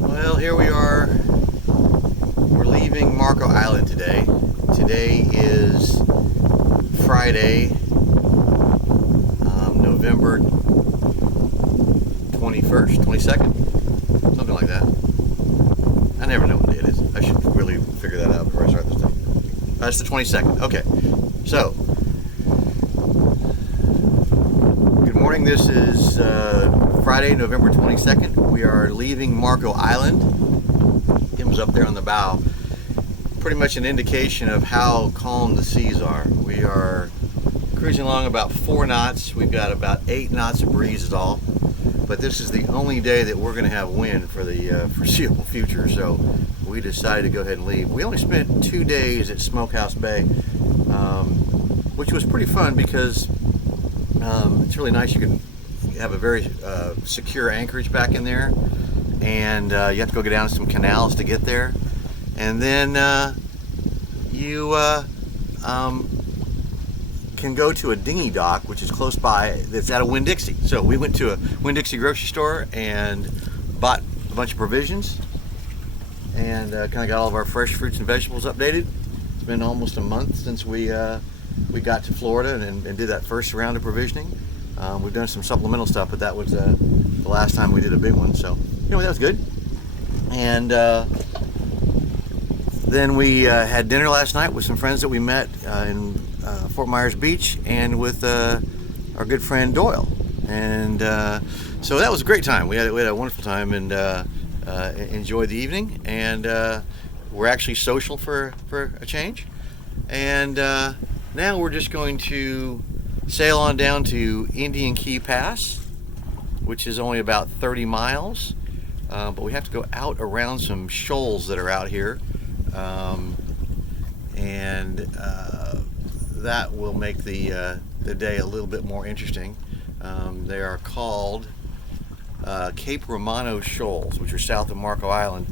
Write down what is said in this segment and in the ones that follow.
Well, here we are. We're leaving Marco Island today. Today is Friday, November 21st, 22nd, something like that. I never know what day it is. I should really figure that out before I start this thing. That's the 22nd. Okay. So, good morning. This is Friday, November 22nd. We are leaving Marco Island. Kim's up there on the bow. Pretty much an indication of how calm the seas are. We are cruising along about 4 knots. We've got about 8 knots of breeze is all. But this is the only day that we're going to have wind for the foreseeable future. So we decided to go ahead and leave. We only spent 2 days at Smokehouse Bay, which was pretty fun because it's really nice. You can have a very secure anchorage back in there, and you have to go down some canals to get there, and then you can go to a dinghy dock which is close by that's at a Winn-Dixie. So we went to a Winn-Dixie grocery store and bought a bunch of provisions and kind of got all of our fresh fruits and vegetables updated. It's been almost a month since we got to Florida and did that first round of provisioning. We've done some supplemental stuff, but that was the last time we did a big one. So anyway, that was good. And then we had dinner last night with some friends that we met in Fort Myers Beach and with our good friend Doyle. And so that was a great time. We had a wonderful time and enjoyed the evening. And we're actually social for a change. And now we're just going to sail on down to Indian Key Pass, which is only about 30 miles. But we have to go out around some shoals that are out here. That will make the day a little bit more interesting. They are called Cape Romano Shoals, which are south of Marco Island.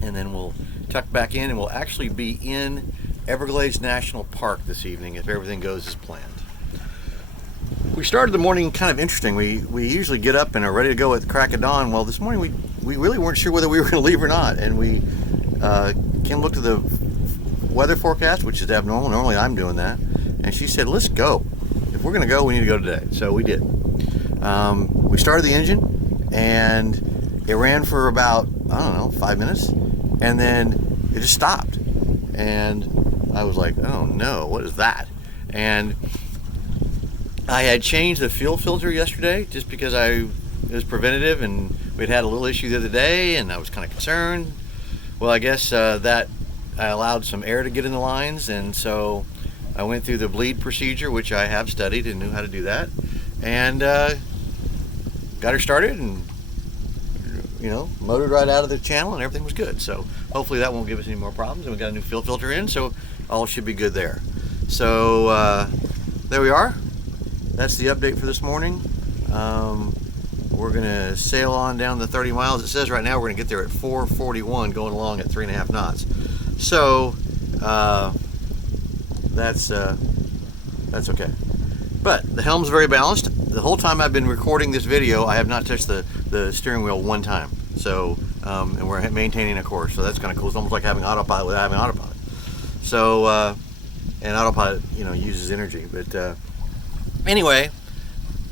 And then we'll tuck back in and we'll actually be in Everglades National Park this evening if everything goes as planned. We started the morning kind of interesting. We usually get up and are ready to go at the crack of dawn. Well, this morning we really weren't sure whether we were going to leave or not, and we Kim looked at the weather forecast, which is abnormal. Normally I'm doing that, and she said, "Let's go. If we're going to go, we need to go today." So we did. We started the engine, and it ran for about 5 minutes, and then it just stopped, and I was like, "Oh no, what is that?" And I had changed the fuel filter yesterday just because it was preventative, and we'd had a little issue the other day, and I was kind of concerned. Well, I guess that I allowed some air to get in the lines, and so I went through the bleed procedure, which I have studied and knew how to do that, and got her started and motored right out of the channel, and everything was good. So hopefully that won't give us any more problems, and we got a new fuel filter in, so all should be good there. So there we are. That's the update for this morning. We're gonna sail on down the 30 miles. It says right now we're gonna get there at 4:41, going along at 3.5 knots. So that's okay. But the helm's very balanced. The whole time I've been recording this video, I have not touched the steering wheel one time. So and we're maintaining a course. So that's kind of cool. It's almost like having autopilot without having autopilot. So and autopilot, uses energy, but. Anyway,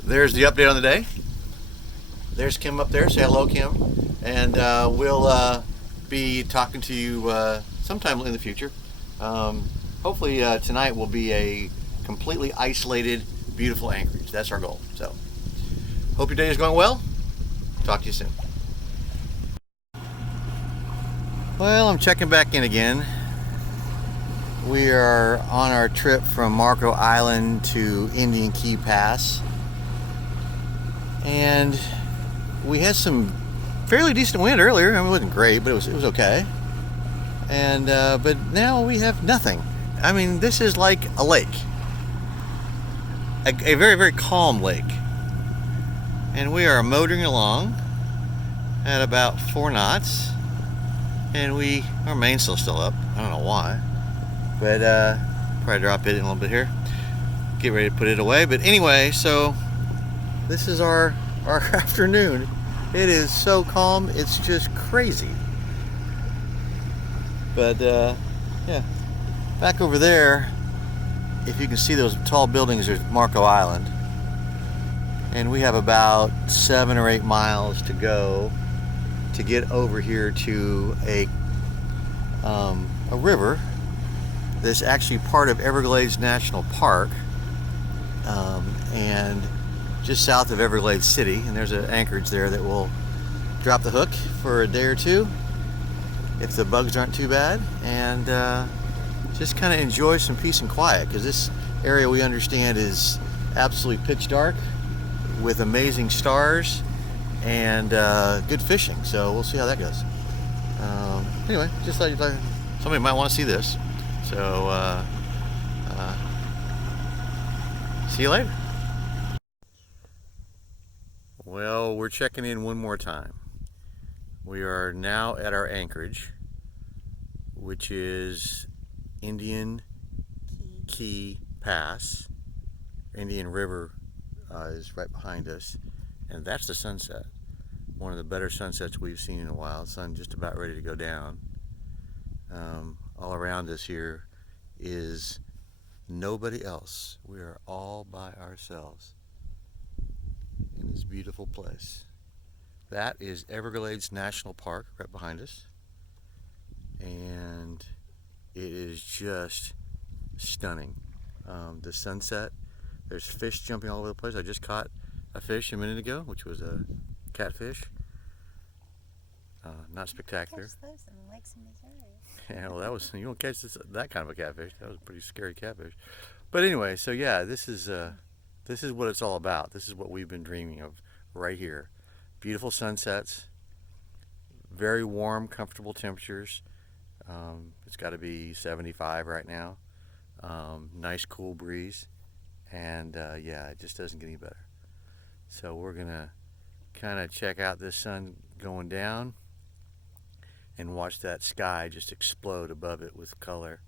there's the update on the day. There's Kim up there. Say hello, Kim. And we'll be talking to you sometime in the future. Hopefully tonight will be a completely isolated, beautiful anchorage. That's our goal. So, hope your day is going well. Talk to you soon. Well, I'm checking back in again. We are on our trip from Marco Island to Indian Key Pass, and we had some fairly decent wind earlier. I mean, it wasn't great, but it was okay. And but now we have nothing. I mean, this is like a lake, a very, very calm lake, and we are motoring along at about 4 knots, and our mainsail's still up. I don't know why. But probably drop it in a little bit here. Get ready to put it away. But anyway, so this is our afternoon. It is so calm, it's just crazy. But yeah, back over there, if you can see those tall buildings, there's Marco Island. And we have about 7 or 8 miles to go to get over here to a river that's actually part of Everglades National Park, and just south of Everglades City. And there's an anchorage there that will drop the hook for a day or two if the bugs aren't too bad, and just kind of enjoy some peace and quiet, because this area, we understand, is absolutely pitch dark with amazing stars and good fishing. So we'll see how that goes. Anyway, just thought somebody might want to see this. So see you later. Well, we're checking in one more time. We are now at our anchorage, which is Indian Key Pass. Indian River is right behind us, and that's the sunset. One of the better sunsets we've seen in a while. The sun just about ready to go down. All around us here is nobody else. We are all by ourselves in this beautiful place. That is Everglades National Park right behind us, and it is just stunning. The sunset, there's fish jumping all over the place. I just caught a fish a minute ago, which was a catfish. Not spectacular. Catch those in the lakes in Missouri. Yeah, well, that was, you don't catch that kind of a catfish. That was a pretty scary catfish. But anyway, so yeah, this is what it's all about. This is what we've been dreaming of right here. Beautiful sunsets, very warm, comfortable temperatures. It's got to be 75 right now. Nice cool breeze, and yeah, it just doesn't get any better. So we're gonna kind of check out this sun going down and watch that sky just explode above it with color,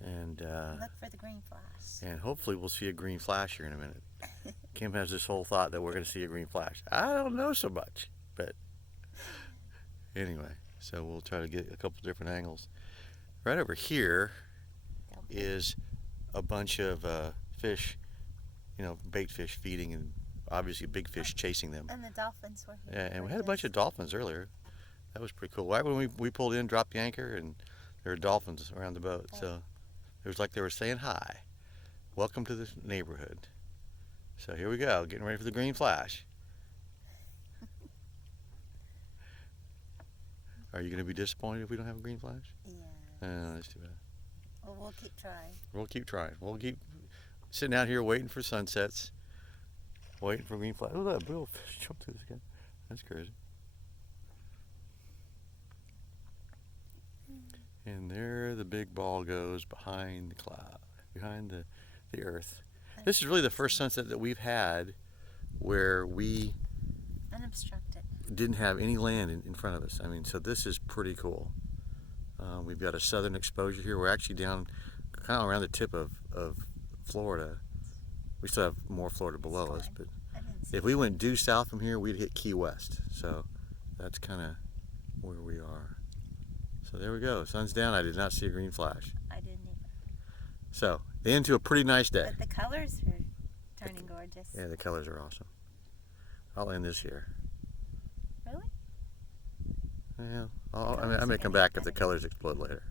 and look for the green flash. And hopefully we'll see a green flash here in a minute. Kim has this whole thought that we're going to see a green flash. I don't know so much, but anyway, so we'll try to get a couple different angles. Right over here is a bunch of fish, bait fish feeding, and obviously big fish chasing them. And the dolphins were here. Yeah, and we had a bunch of dolphins earlier. That was pretty cool. Right when we pulled in, dropped the anchor, and there were dolphins around the boat. So it was like they were saying hi. Welcome to the neighborhood. So here we go, getting ready for the green flash. Are you going to be disappointed if we don't have a green flash? Yeah. That's too bad. Well, we'll keep trying. We'll keep trying. We'll keep sitting out here waiting for sunsets, waiting for green flash. Oh, that big old fish jumped through this guy. That's crazy. And there the big ball goes behind the cloud, behind the earth. This is really the first sunset that we've had where we unobstructed didn't have any land in front of us. I mean, so this is pretty cool. We've got a southern exposure here. We're actually down kind of around the tip of Florida. We still have more Florida below us, but if we went due south from here, we'd hit Key West. So that's kind of where we are. So there we go. Sun's down. I did not see a green flash. I didn't either. So into a pretty nice day. But the colors are turning gorgeous. Yeah, the colors are awesome. I'll end this here. Really? Yeah, I may come back if the colors explode later.